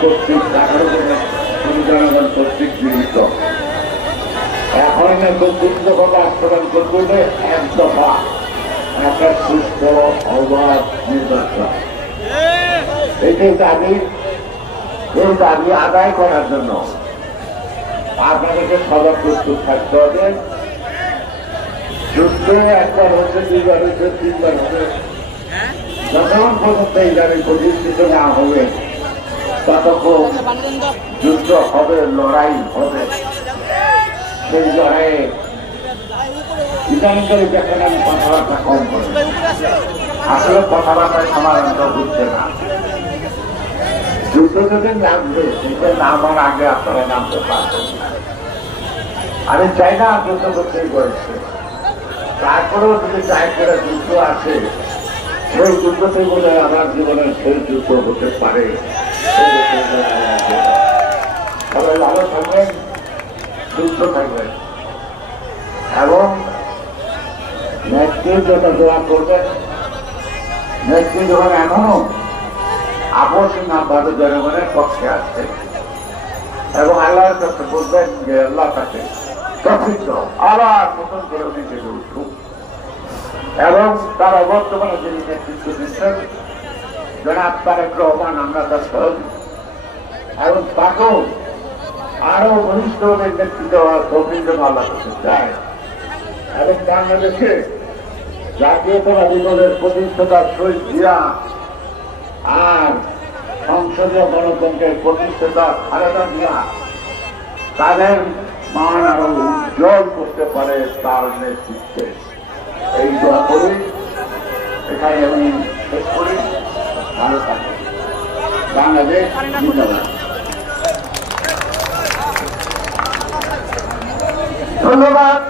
কর্তৃক জনগণ কর্তৃক গৃহীত। এখন খুব দ্রুত বাস্তবায়ন করতে এক দফা একটা সুস্থ অবাধ নির্বাচন, এই দাবি আদায় করার জন্য আপনাদেরকে সদা প্রস্তুত থাকতে হবে। যুদ্ধ একবার হচ্ছে, দুইবার হচ্ছে, তিনবার হবে, যতক্ষণ পর্যন্ত এই দাবি প্রতিষ্ঠিত না হবে ততক্ষণ যুদ্ধ হবে, লড়াই হবে। সেই লড়াইয়ে ইদানিং করে দেখেন আমি কথাবার্তা কম করি, আসলে কথাবার্তায় সমাধান বুঝছে না। যুদ্ধ যদি নামবে সেটা নামার আগে আপনারা নামতে পারবেন না। আমি চাই না যুদ্ধ করতেই বলছে, তারপরেও যদি চাই করে যুদ্ধ আসে, সেই যুদ্ধতে বলে আমার জীবনের সেই যুদ্ধ হতে পারে। সবাই ভালো থাকবেন, সুস্থ থাকবেন এবং নেত্রীর যত দোয়া করবেন, নেত্রী যখন এমনও আপোষ না ভাবে জনগণের পক্ষে আসছে এবং আল্লাহর কাছে বলবেন যে আল্লাহ তাকে প্রকৃত আবার নতুন করে নিজে উঠুক এবং তারা বর্তমানে যিনি নেতৃত্ব দিচ্ছেন জনাব তারেক রহমান, আমরা তার সহযোগী এবং তাকেও আরো ঘনিষ্ঠভাবে নেতৃত্ব হওয়ার প্রকৃত আল্লাহ করতে চায় এবং বাংলাদেশে জাতীয়তাবাদী দলের প্রতিষ্ঠাতার শহীদ জিয়া আর সংসদীয় গণতন্ত্রের প্রতিষ্ঠাতা খালেদা জিয়া তাদের মান আরো উজ্জ্বল করতে পারে তার নেতৃত্বে। এই দোয়া করি, এখানে আমি শেষ করি। ভালো থাকে বাংলাদেশ। ধন্যবাদ।